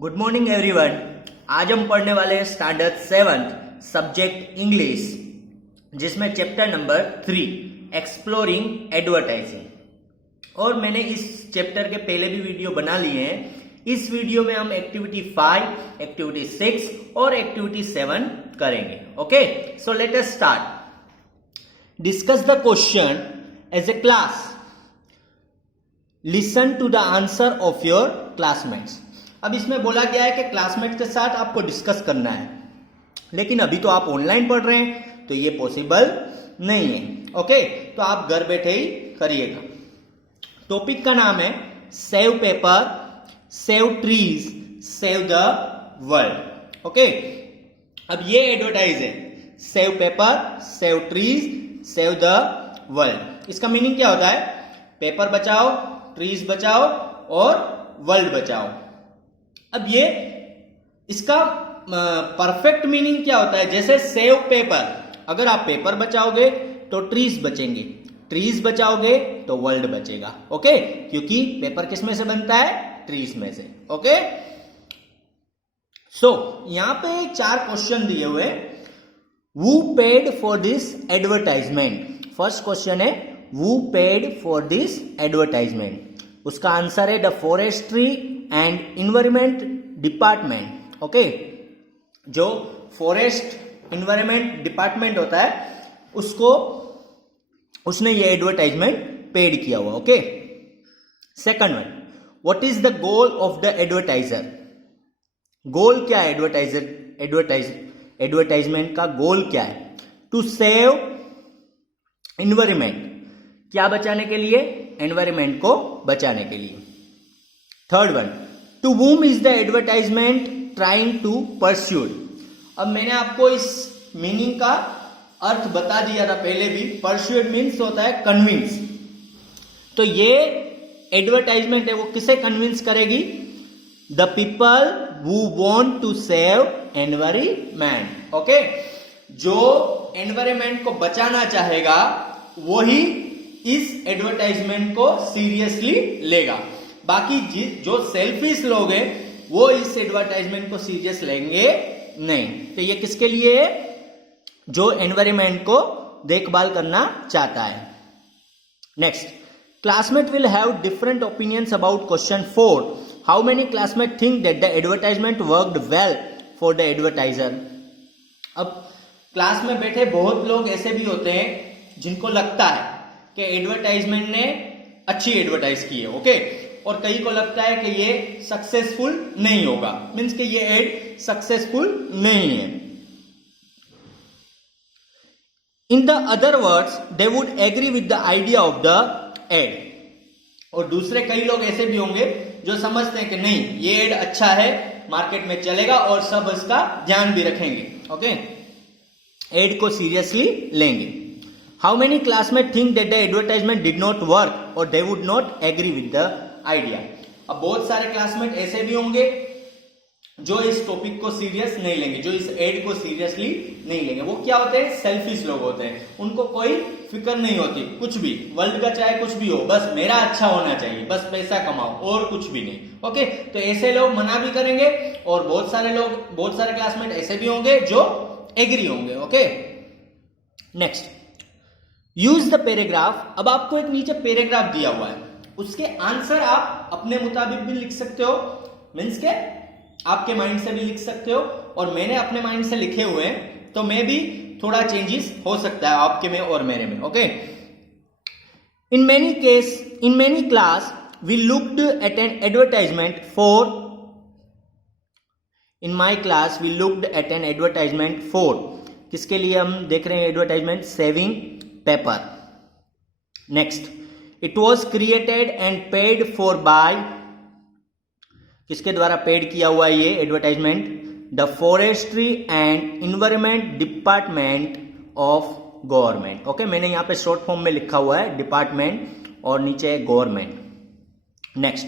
Good morning everyone. आज हम पढ़ने वाले हैं स्टैंडर्ड 7 सब्जेक्ट इंग्लिश, जिसमें चैप्टर नंबर 3 एक्सप्लोरिंग एडवर्टाइजिंग। और मैंने इस चैप्टर के पहले भी वीडियो बना लिए हैं। इस वीडियो में हम एक्टिविटी 5, एक्टिविटी 6 और एक्टिविटी 7 करेंगे। Okay, so let us start. Discuss the question as a class. Listen to the answer of your classmates. अब इसमें बोला गया है कि क्लासमेट के साथ आपको डिस्कस करना है, लेकिन अभी तो आप ऑनलाइन पढ़ रहे हैं तो ये पॉसिबल नहीं है। ओके, तो आप घर बैठे ही करिएगा। टॉपिक का नाम है save paper, save trees, save the world. Okay, अब ये एडवर्टाइज है save paper, save trees, save the world. इसका मीनिंग क्या होता है? पेपर बचाओ, ट्रीज बचाओ और वर्ल्ड बचाओ। अब ये इसका परफेक्ट मीनिंग क्या होता है? जैसे सेव पेपर, अगर आप पेपर बचाओगे तो ट्रीज बचेंगे, ट्रीज बचाओगे तो वर्ल्ड बचेगा। ओके, क्योंकि पेपर किस में से बनता है? ट्रीज में से। ओके, सो यहां पे 4 क्वेश्चन दिए हुए। Who paid for this advertisement? First question है Who paid for this advertisement? उसका आंसर है the forestry and environment department. Okay, जो फॉरेस्ट इन्वायरमेंट डिपार्टमेंट होता है उसने ये एडवर्टाइजमेंट पेड किया हुआ। Okay, second one, what is the goal of the advertiser? Goal क्या है एडवर्टाइजमेंट का गोल क्या है? टू सेव इन्वायरमेंट, क्या बचाने के लिए? एनवायरमेंट को बचाने के लिए। Third one, to whom is the advertisement trying to pursue? अब मैंने आपको इस मीनिंग का अर्थ बता दिया था पहले भी। परस्यूड मीन्स होता है कन्विंस। तो ये एडवर्टाइजमेंट है वो किसे कन्विंस करेगी? The people who want to save environment. Okay, जो एनवायरमेंट को बचाना चाहेगा वही इस एडवर्टाइजमेंट को सीरियसली लेगा। बाकी जो सेल्फिश लोग हैं वो इस एडवर्टाइजमेंट को सीरियस लेंगे नहीं। तो ये किसके लिए है? जो एनवायरमेंट को देखभाल करना चाहता है। Next, classmate will have different opinions about question 4। How many classmate think that the advertisement worked well for the advertiser? अब क्लास में बैठे बहुत लोग ऐसे भी होते हैं जिनको लगता है कि एडवर्टाइजमेंट ने अच्छी एडवर्टाइज की है। ओके, और कई को लगता है कि ये सक्सेसफुल नहीं होगा, मींस कि ये एड सक्सेसफुल नहीं है। In the other words they would agree with the idea of the ad. और दूसरे कई लोग ऐसे भी होंगे जो समझते हैं कि नहीं, ये एड अच्छा है, मार्केट में चलेगा और सब इसका ध्यान भी रखेंगे। ओके, एड को सीरियसली लेंगे। How many classmate think that the advertisement did not work और they would not agree with the idea? अब बहुत सारे क्लासमेट ऐसे भी होंगे जो इस टॉपिक को सीरियस नहीं लेंगे, जो इस एड को सीरियसली नहीं लेंगे। वो क्या होते हैं? सेल्फिश लोग होते हैं। उनको कोई फिक्र नहीं होती कुछ भी, वर्ल्ड का चाहे कुछ भी हो, बस मेरा अच्छा होना चाहिए, बस पैसा कमाओ और कुछ भी नहीं। ओके, तो ऐसे लोग मना भी करेंगे और बहुत सारे क्लासमेट ऐसे भी होंगे जो एग्री होंगे। Okay, next, use the paragraph. अब आपको एक नीचे पैराग्राफ दिया हुआ है, उसके आंसर आप अपने मुताबिक भी लिख सकते हो, मीन्स के आपके माइंड से भी लिख सकते हो, और मैंने अपने माइंड से लिखे हुए हैं तो मैं भी थोड़ा चेंजेस हो सकता है आपके में और मेरे में। Okay, in many class we looked at an advertisement for, in my class we looked at an advertisement for, किसके लिए हम देख रहे हैं advertisement? Saving paper. Next, it was created and paid for by, किसके द्वारा पेड किया हुआ ये advertisement? The forestry and environment department of government. Okay, मैंने यहां पे शॉर्ट फॉर्म में लिखा हुआ है डिपार्टमेंट और नीचे government. Next,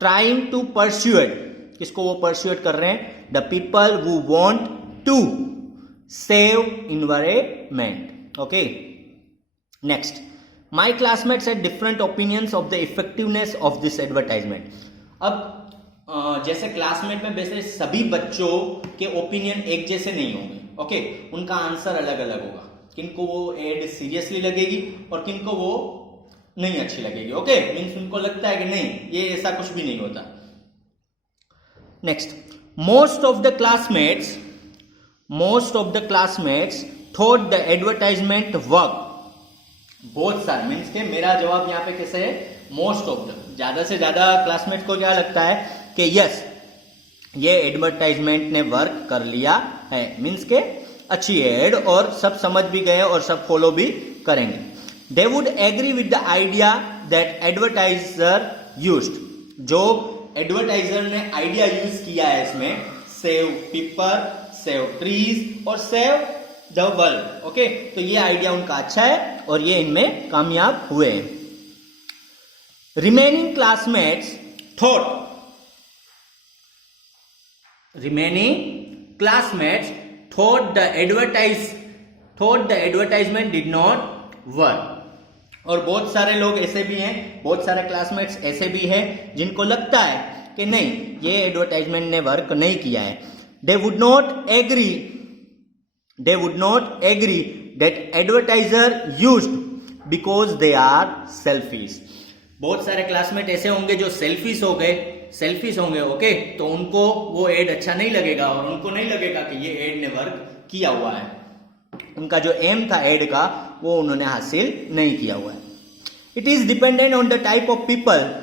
trying to persuade, किसको वो परस्यूड कर रहे हैं? The people who want to save environment. Okay, next, my classmates had different opinions of the effectiveness of this advertisement. अब जैसे क्लासमेट में वैसे सभी बच्चों के ओपिनियन एक जैसे नहीं होंगे, ओके, उनका आंसर अलग अलग होगा, किनको वो एड सीरियसली लगेगी और किनको वो नहीं अच्छी लगेगी, ओके, मीन्स उनको लगता है कि नहीं ये ऐसा कुछ भी नहीं होता। Next, most of the classmates thought the advertisement work. बहुत सारे मीन्स के मेरा जवाब यहाँ पे कैसे है, मोस्ट ऑफ द, ज्यादा से ज्यादा क्लासमेट को क्या लगता है कि यस ये एडवर्टाइजमेंट ने वर्क कर लिया है, मीन्स के अच्छी है एड और सब समझ भी गए और सब फॉलो भी करेंगे। They would agree with the idea that advertiser used, जो एडवर्टाइजर ने आइडिया यूज किया है इसमें, सेव पीपल, सेव ट्रीज और सेव द वर्ल्ड, ओके, तो ये आइडिया उनका अच्छा है और ये इनमें कामयाब हुए। Remaining classmates thought the advertisement did not work। और बहुत सारे लोग ऐसे भी हैं, बहुत सारे क्लासमेट्स ऐसे भी हैं जिनको लगता है कि नहीं ये एडवर्टाइजमेंट ने वर्क नहीं किया है। They would not agree that advertiser used because they are selfish। बहुत सारे क्लासमेट ऐसे होंगे जो सेल्फिश होंगे, ओके, तो उनको वो एड अच्छा नहीं लगेगा और उनको नहीं लगेगा कि ये एड ने वर्क किया हुआ है, उनका जो एम था एड का वो उन्होंने हासिल नहीं किया हुआ है। It is dependent on the type of people,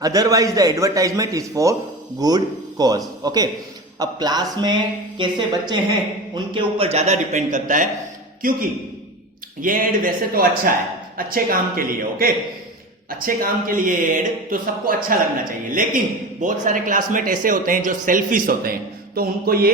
otherwise the advertisement is for good cause, okay. अब क्लास में कैसे बच्चे हैं उनके ऊपर ज्यादा डिपेंड करता है, क्योंकि ये एड वैसे तो अच्छा है, अच्छे काम के लिए, ओके, अच्छे काम के लिए एड तो सबको अच्छा लगना चाहिए, लेकिन बहुत सारे क्लासमेट ऐसे होते हैं जो सेल्फिश होते हैं, तो उनको ये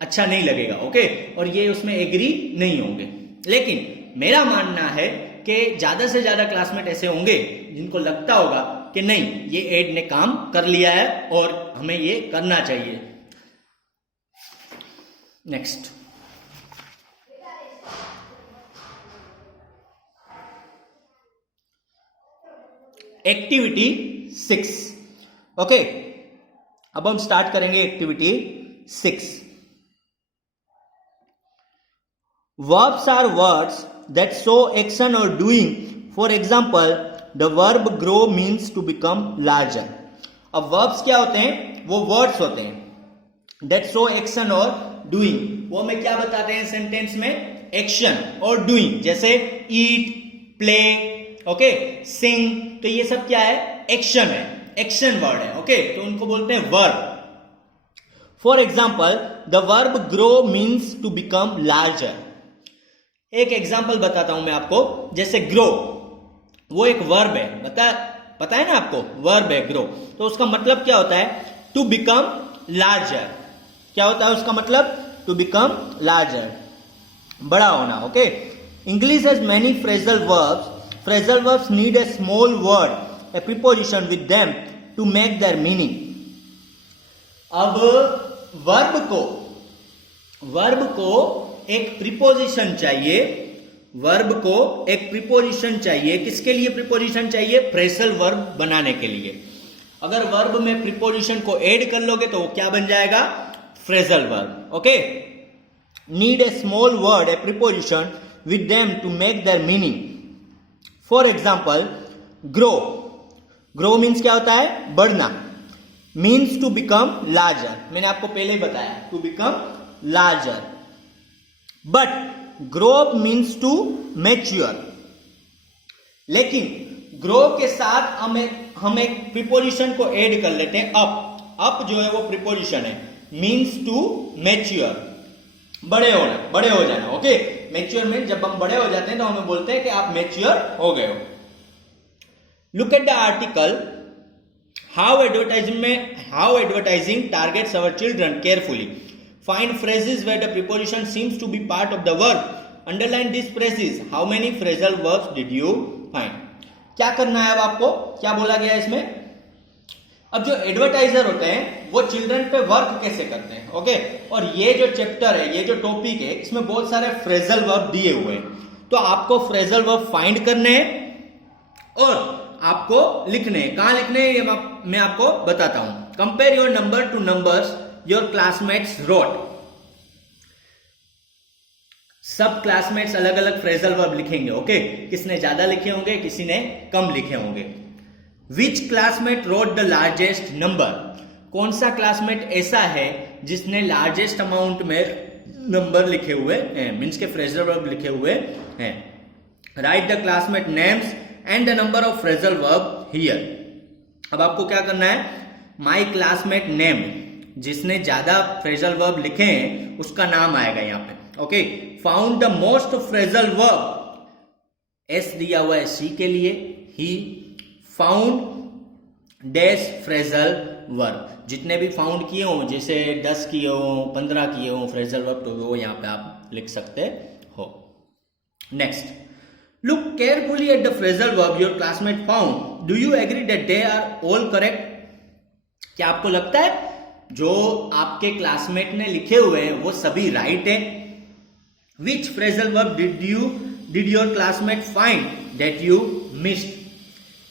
अच्छा नहीं लगेगा, ओके, और ये उसमें एग्री नहीं होंगे। लेकिन मेरा मानना है कि ज्यादा से ज्यादा क्लासमेट ऐसे होंगे जिनको लगता होगा कि नहीं ये एड ने काम कर लिया है और हमें ये करना चाहिए। नेक्स्ट, एक्टिविटी 6, ओके, अब हम स्टार्ट करेंगे activity 6। Verbs are words that show action or doing. For example, the verb grow means to become larger। अब verbs क्या होते हैं, वो words होते हैं that show action or doing। वो हमें क्या बताते हैं सेंटेंस में, एक्शन और डूइंग, जैसे eat, play, ओके, सिंग, तो ये सब क्या है, एक्शन है, एक्शन वर्ड है, ओके, तो उनको बोलते हैं verb. For example, the verb grow means to become larger. एक एग्जाम्पल बताता हूं मैं आपको, जैसे ग्रो वो एक वर्ब है, पता है ना आपको, वर्ब है ग्रो, तो उसका मतलब क्या होता है, टू बिकम लार्जर। क्या होता है उसका मतलब, टू बिकम लार्जर, बड़ा होना, okay. English has many phrasal verbs. Phrasal verbs need a small word, a preposition with them to make their meaning। अब वर्ब को एक प्रीपोजिशन चाहिए, वर्ब को एक प्रीपोजिशन चाहिए, किसके लिए प्रीपोजिशन चाहिए, फ्रेजल वर्ब बनाने के लिए। अगर वर्ब में प्रीपोजिशन को ऐड कर लोगे तो वो क्या बन जाएगा, phrasal verb, okay. Need a small word, a preposition with them to make their meaning. For example, grow means क्या होता है, बढ़ना, मीन्स टू बिकम लार्जर, मैंने आपको पहले ही बताया, to become larger. But grow up means to mature. लेकिन ग्रो के साथ हम एक प्रीपोजिशन को ऐड कर लेते हैं, अप जो है वो प्रीपोजिशन है, मीन्स टू मैच्योर, बड़े हो जाना, ओके। मैच्योर मीन जब हम बड़े हो जाते हैं तो हमें बोलते हैं कि आप मैच्योर हो गए हो। Look at the article, how advertising targets our children carefully. Find phrases where the preposition seems to be part of the verb. Underline this phrases. How many phrasal verbs did you find. क्या करना है अब आपको, क्या बोला गया इसमें, अब जो एडवर्टाइजर होते हैं वो चिल्ड्रन पे वर्क कैसे करते हैं, ओके। और ये जो चैप्टर है, ये जो टॉपिक है, इसमें बहुत सारे फ्रेजल वर्ब दिए हुए हैं, तो आपको फ्रेजल वर्ब फाइंड करने हैं और आपको लिखने हैं। कहां लिखने हैं ये मैं आपको बताता हूं। Compare your number to numbers your classmates wrote. सब क्लासमेट्स अलग अलग फ्रेजल वर्ब लिखेंगे। ओके, किसने ज्यादा लिखे होंगे, किसी ने कम लिखे होंगे। Which classmate wrote the largest number. कौन सा क्लासमेट ऐसा है जिसने लार्जेस्ट अमाउंट में नंबर लिखे हुए हैं, मीन्स के फ्रेजल वर्ब लिखे हुए हैं। Right the classmate names and the number of phrasal verb here. अब आपको क्या करना है, माई क्लासमेट नेम, जिसने ज्यादा फ्रेजल वर्ब लिखे हैं उसका नाम आएगा यहाँ पे। Okay, found the most phrasal verb, S दिया हुआ है सी के लिए, he found dash phrasal verb. जितने भी फाउंड किए हों, जैसे 10 किए हों, 15 किए हों फ्रेजल वर्ब, तो वो यहां पे आप लिख सकते हो। Next, look carefully at the phrasal verb your classmate found, do you agree that they are all correct. क्या आपको लगता है जो आपके क्लासमेट ने लिखे हुए हैं वो सभी राइट है। Which phrasal verb did your classmate find that you missed.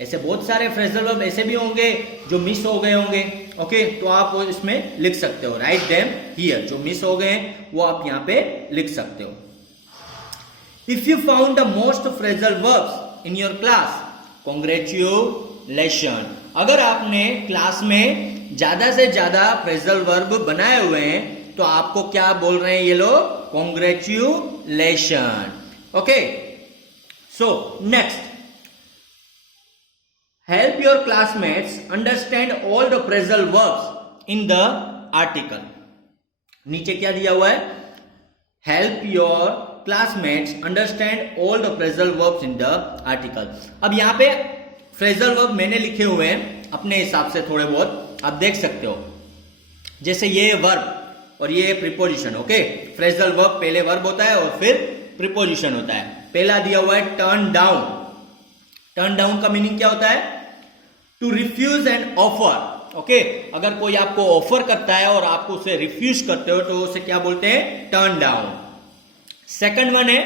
ऐसे बहुत सारे फ्रेजल वर्ब ऐसे भी होंगे जो मिस हो गए होंगे। ओके, तो आप वो इसमें लिख सकते हो, राइट देम हियर। जो मिस हो गए हैं वो आप यहां पे लिख सकते हो। If you found the most phrasal verbs in your class, congratulation. अगर आपने क्लास में ज्यादा से ज्यादा फ्रेजल वर्ब बनाए हुए हैं तो आपको क्या बोल रहे हैं ये लोग, congratulation. Okay, so next, help your classmates understand all the phrasal verbs in the article। नीचे क्या दिया हुआ है, help your classmates understand all the phrasal verbs in the article। अब यहां पे phrasal verb मैंने लिखे हुए हैं अपने हिसाब से थोड़े बहुत, आप देख सकते हो। जैसे ये वर्ब और ये प्रीपोजिशन। ओके, phrasal verb पहले वर्ब होता है और फिर प्रीपोजिशन होता है। पहला दिया हुआ है टर्न डाउन। टर्न डाउन का मीनिंग क्या होता है, to refuse an offer. Okay, अगर कोई आपको ऑफर करता है और आप उसे रिफ्यूज करते हो तो उसे क्या बोलते हैं, टर्न डाउन। सेकंड वन है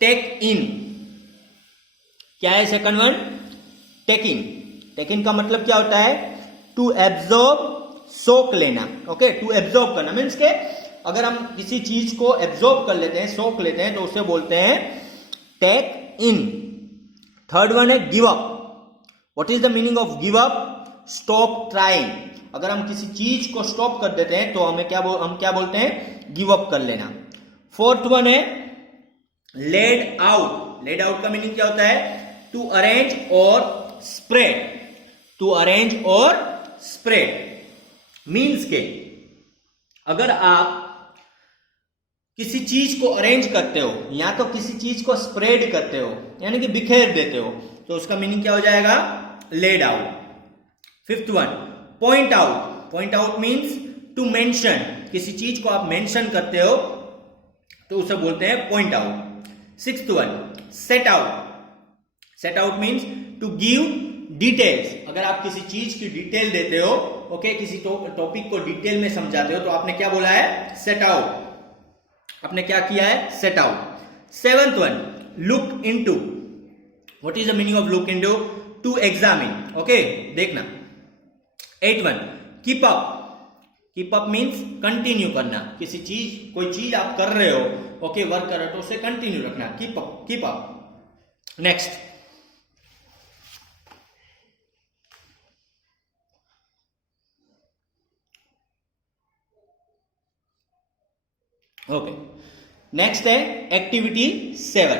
टेक इन। क्या है सेकंड वन, टेक इन। टेक इन का मतलब क्या होता है, टू एब्जॉर्ब, सोक लेना। ओके, टू एब्जॉर्ब करना मीन्स के अगर हम किसी चीज को एब्जॉर्ब कर लेते हैं, सोक लेते हैं, तो उसे बोलते हैं टेक इन। थर्ड वन है give up. What is the meaning of give up, stop trying. अगर हम किसी चीज को स्टॉप कर देते हैं तो हम क्या बोलते हैं, गिव अप कर लेना। फोर्थ वन है लेड आउट। लेड आउट का मीनिंग क्या होता है, टू अरेंज और स्प्रेड। टू अरेंज और स्प्रेड मीन्स के अगर आप किसी चीज को अरेंज करते हो या तो किसी चीज को स्प्रेड करते हो यानी कि बिखेर देते हो, तो उसका मीनिंग क्या हो जाएगा, led out. Fifth one point out. Point out means to mention. किसी चीज को आप मेंशन करते हो तो उसे बोलते हैं point out. Sixth one set out. Set out means to give details. अगर आप किसी चीज की डिटेल देते हो, ओके, किसी टॉपिक को डिटेल में समझाते हो तो आपने क्या बोला है, सेट आउट। आपने क्या किया है, set out. Seventh one look into. What is the meaning of look into, to examine. Okay, देखना। Eight one keep up. Keep up means continue करना। किसी चीज, कोई चीज आप कर रहे हो, ओके, वर्क कर रहे हो तो उसे कंटिन्यू रखना, keep up, keep up. Next, okay, next है एक्टिविटी 7।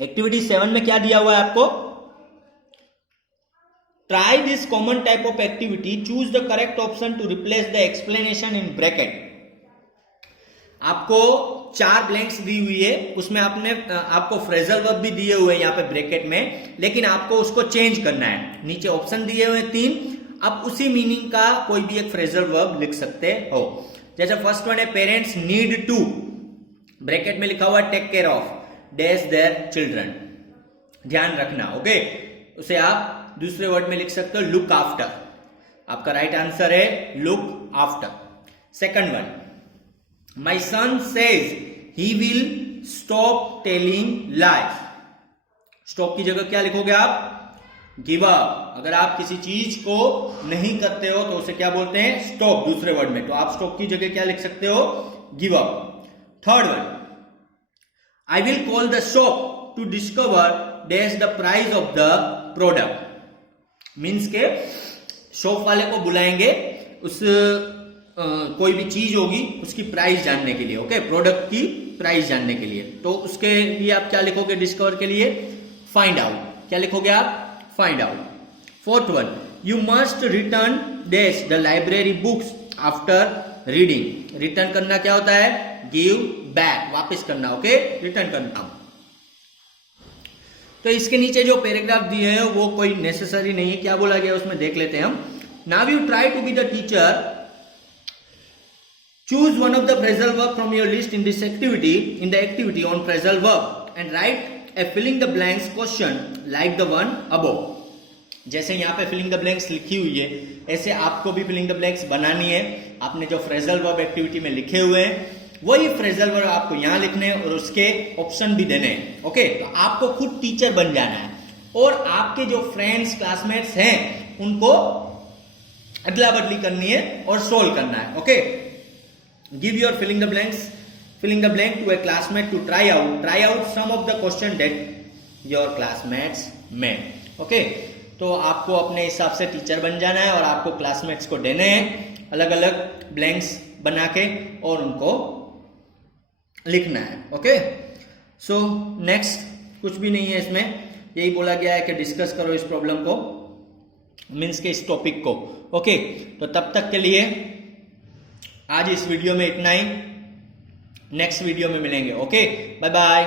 एक्टिविटी 7 में क्या दिया हुआ है आपको, try this common type of activity, choose the correct option to replace the explanation in bracket. आपको 4 ब्लैंक्स दी हुई है, उसमें आपको फ्रेजल वर्ब भी दिए हुए हैं यहाँ पे ब्रैकेट में, लेकिन आपको उसको चेंज करना है। नीचे ऑप्शन दिए हुए 3, आप उसी मीनिंग का कोई भी एक फ्रेजल वर्ब लिख सकते हो। जैसे फर्स्ट वन है पेरेंट्स नीड टू, ब्रैकेट में लिखा हुआ है take care of dash their children, ध्यान रखना। ओके, उसे आप दूसरे वर्ड में लिख सकते हो लुक आफ्टर। आपका राइट आंसर है look after. Second one my son says he will stop telling lies. Stop की जगह क्या लिखोगे आप, गिव अप। अगर आप किसी चीज को नहीं करते हो तो उसे क्या बोलते हैं? स्टॉप, दूसरे वर्ड में। तो आप स्टॉप की जगह क्या लिख सकते हो? Give up. Third one, I will call the shop to discover dash the price of the product. Means के शॉप वाले को बुलाएंगे उस कोई भी चीज होगी उसकी प्राइस जानने के लिए, ओके, प्रोडक्ट की प्राइस जानने के लिए। तो उसके लिए आप क्या लिखोगे? डिस्कवर के लिए फाइंड आउट। क्या लिखोगे आप? Find out. Fourth one, you must return dash the library books after reading. Return करना क्या होता है? गिव बैक, वापस करना, ओके, रिटर्न करना। तो इसके नीचे जो पैराग्राफ दिए हैं वो कोई नेसेसरी नहीं है, क्या बोला गया उसमें देख लेते हैं हम। Now you try to be the teacher, choose one of the phrasal verb from your list in this activity, in the activity on phrasal verb and write a filling the blanks question like the one above। जैसे यहाँ पे filling the blanks लिखी हुई है ऐसे आपको भी filling the blanks बनानी है। आपने जो फ्रेजल वर्ब एक्टिविटी में लिखे हुए हैं वही फ्रेजल वर्ब आपको यहाँ लिखने हैं और उसके ऑप्शन भी देने हैं, ओके। तो आपको खुद टीचर बन जाना है और आपके जो फ्रेंड्स क्लासमेट्स हैं उनको अदला बदली करनी है और सोल्व करना है, okay. Give your filling the blank to a classmate to try out some of the question that your classmates made, okay। तो आपको अपने हिसाब से टीचर बन जाना है और आपको क्लासमेट्स को देने हैं अलग अलग ब्लैंक्स बना के और उनको लिखना है, ओके। सो नेक्स्ट कुछ भी नहीं है इसमें, यही बोला गया है कि डिस्कस करो इस प्रॉब्लम को, मीन्स के इस टॉपिक को, ओके। तो तब तक के लिए आज इस वीडियो में इतना ही, नेक्स्ट वीडियो में मिलेंगे, ओके, बाय बाय।